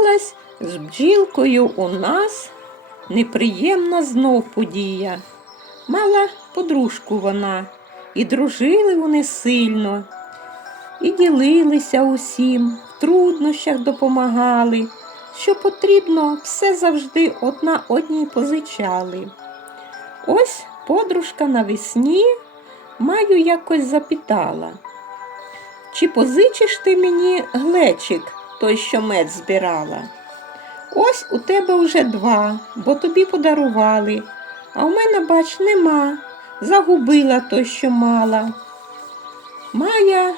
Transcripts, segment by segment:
Сталась з бджілкою у нас неприємна знов подія. Мала подружку вона, і дружили вони сильно, і ділилися усім, в труднощах допомагали, що потрібно, все завжди одна одній позичали. Ось подружка навесні маю якось запитала. Чи позичиш ти мені глечик, той, що мед збирала? Ось у тебе вже два, бо тобі подарували, а у мене, бач, нема. Загубила той, що мала. Майя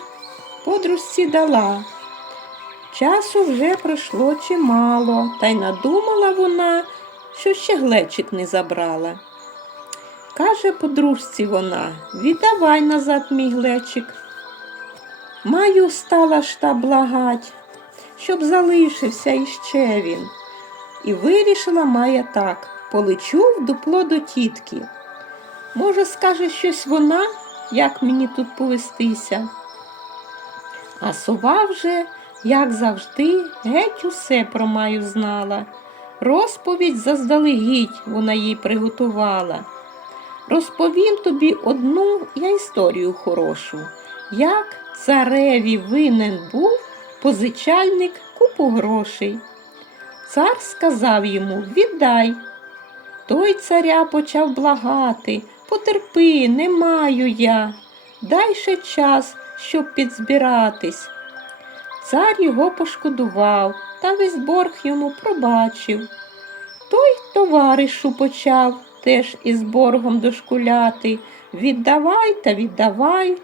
подружці дала. Часу вже пройшло чимало, та й надумала вона, що ще глечик не забрала. Каже подружці вона, віддавай назад мій глечик. Маю стала ж та благать, щоб залишився іще він. І вирішила Майя так, полечу в дупло до тітки. Може, скаже щось вона, як мені тут повестися. А сова вже, як завжди, геть усе про Маю знала. Розповідь заздалегідь вона їй приготувала. Розповім тобі одну я історію хорошу, як цареві винен був позичальник купу грошей. Цар сказав йому віддай. Той царя почав благати потерпи, не маю я. Дай ще час, щоб підзбиратись. Цар його пошкодував та весь борг йому пробачив. Той товаришу почав теж із боргом дошкуляти. Віддавай та віддавай.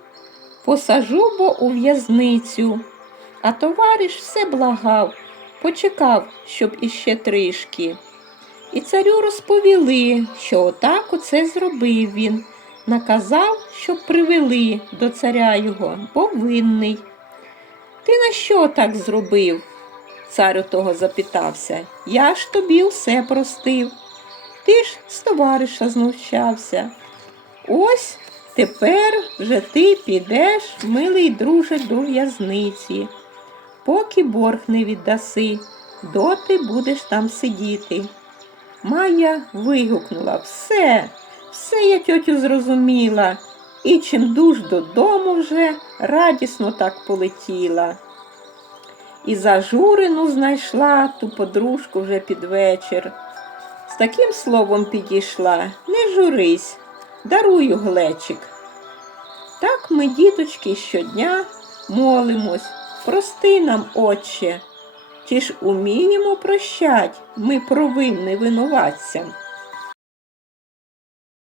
Посажу бо у в'язницю. А товариш все благав, почекав, щоб іще трішки. І царю розповіли, що отак оце зробив він. Наказав, щоб привели до царя його, бо винний. Ти на що так зробив? Цар у того запитався. Я ж тобі усе простив. Ти ж з товариша знущався. Ось тепер вже ти підеш, милий друже, до в'язниці. Поки борг не віддаси, доти будеш там сидіти. Майя вигукнула все, все я тьотю зрозуміла, і чим дуж додому вже радісно так полетіла. І зажурену знайшла ту подружку вже під вечір. З таким словом підійшла не журись, дарую глечик. Так ми, діточки, щодня молимось, прости нам, Отче, чи ж уміємо прощать ми провинні винуватцям?